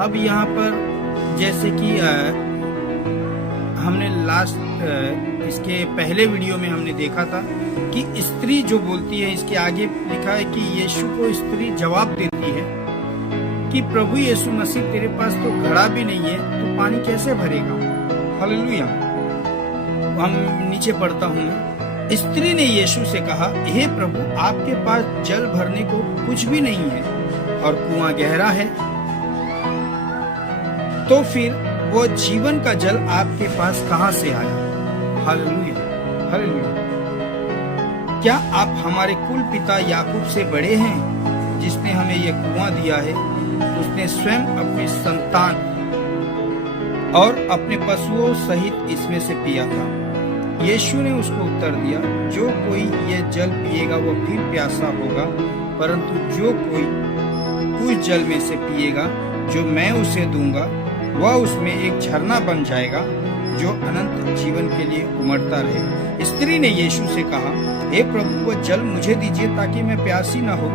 अब यहाँ पर जैसे कि हमने इसके पहले वीडियो में हमने देखा था कि स्त्री जो बोलती है, इसके आगे लिखा है कि यीशु को स्त्री जवाब देती है कि प्रभु यीशु मसीह, तेरे पास तो घड़ा भी नहीं है, तो पानी कैसे भरेगा। हालेलुया। हम नीचे पढ़ता हूँ मैं। स्त्री ने यीशु से कहा, हे प्रभु, आपके पास जल भरने को कुछ भी नहीं है और कुआं गहरा है, तो फिर वो जीवन का जल आपके पास कहां से आया। Hallelujah, hallelujah. क्या आप हमारे कुल पिता याकूब से बड़े हैं, जिसने हमें यह कुआं दिया है। उसने स्वयं अपनी संतान और अपने पशुओं सहित इसमें से पिया था। यीशु ने उसको उत्तर दिया, जो कोई यह जल पिएगा वह फिर प्यासा होगा, परंतु जो कोई उस जल में से पिएगा जो मैं उसे दूंगा, वह उसमें एक झरना बन जाएगा, जो अनंत जीवन के लिए उमड़ता रहेगा। स्त्री ने यीशु से कहा, हे प्रभु, वह जल मुझे दीजिए ताकि मैं प्यासी न हो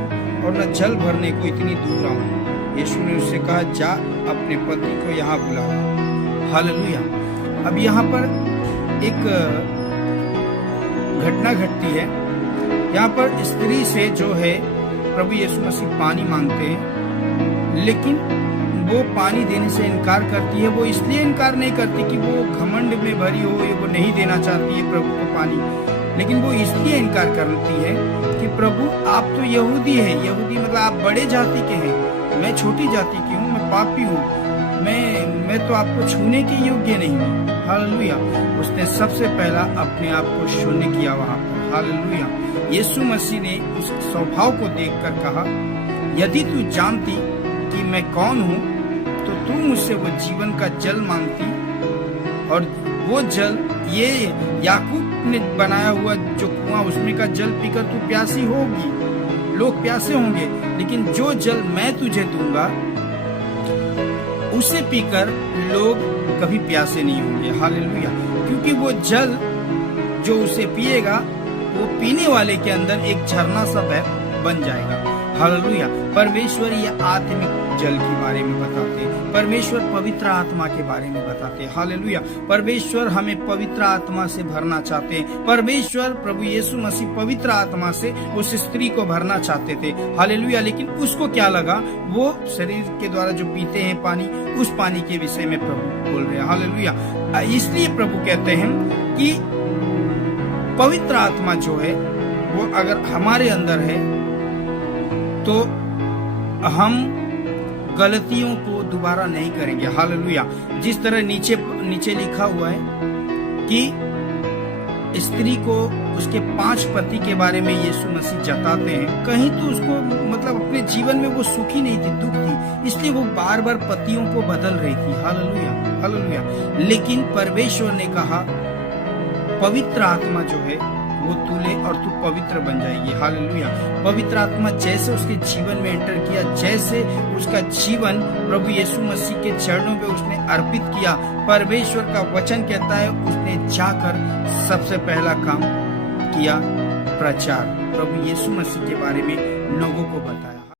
और न जल भरने को इतनी दूर आऊं। यीशु ने उससे कहा, जा अपने पति को यहाँ बुला। हालेलुया। अब यहाँ पर एक घटना घटती है। यहाँ पर स्त्री से जो है प्रभु यीशु मसीह पानी मांगते हैं, लेकिन वो पानी देने से इनकार करती है। वो इसलिए इनकार नहीं करती कि वो घमंड में भरी हो, वो नहीं देना चाहती है प्रभु को पानी, लेकिन वो इसलिए इनकार करती है कि प्रभु, आप तो यहूदी हैं, यहूदी मतलब आप बड़े जाति के हैं, मैं छोटी जाति की हूँ, मैं पापी हूँ, मैं तो आपको छूने के योग्य नहीं हूँ। हालेलुया। उसने सबसे पहला अपने आप को शून्य किया वहां पर। हालेलुया। यीशु मसीह ने उस स्वभाव को देखकर कहा, यदि तू जानती कि मैं कौन हूँ, तो तू मुझसे वो जीवन का जल मांगती, और वो जल ये याकूब ने बनाया हुआ जो कुआं, उसमें का जल पीकर तू प्यासी होगी, लोग प्यासे होंगे, लेकिन जो जल मैं तुझे दूंगा उसे पीकर लोग कभी प्यासे नहीं होंगे। हालेलुया। क्योंकि वो जल जो उसे पिएगा, वो पीने वाले के अंदर एक झरना सा बन जाएगा। हालेलुया। परमेश्वर ये आत्मिक जल के बारे में बताते हैं, परमेश्वर पवित्र आत्मा के बारे में बताते हैं। हालेलुया। परमेश्वर हमें पवित्र आत्मा से भरना चाहते हैं। परमेश्वर प्रभु यीशु मसीह पवित्र आत्मा से उस स्त्री को भरना चाहते थे। हालेलुया। लेकिन उसको क्या लगा, वो शरीर के द्वारा जो पीते हैं पानी, उस पानी के विषय में प्रभु बोल रहे हैं। हालेलुया। इसलिए प्रभु कहते हैं कि पवित्र आत्मा जो है वो अगर हमारे अंदर है तो हम गलतियों को दोबारा नहीं करेंगे। हालेलुया। जिस तरह नीचे लिखा हुआ है कि स्त्री को उसके 5 पति के बारे में यीशु मसीह जताते हैं, कहीं तो उसको मतलब अपने जीवन में वो सुखी नहीं थी, दुख थी, इसलिए वो बार बार पतियों को बदल रही थी। Hallelujah, hallelujah. लेकिन परमेश्वर ने कहा, पवित्र आत्मा जो है वो तू ले और तू पवित्र बन जाएगी। हालेलुया। पवित्र आत्मा जैसे उसके जीवन में एंटर किया, जैसे उसका जीवन प्रभु यीशु मसीह के चरणों पे उसने अर्पित किया, परमेश्वर का वचन कहता है उसने जाकर सबसे पहला काम किया, प्रचार, प्रभु यीशु मसीह के बारे में लोगों को बताया।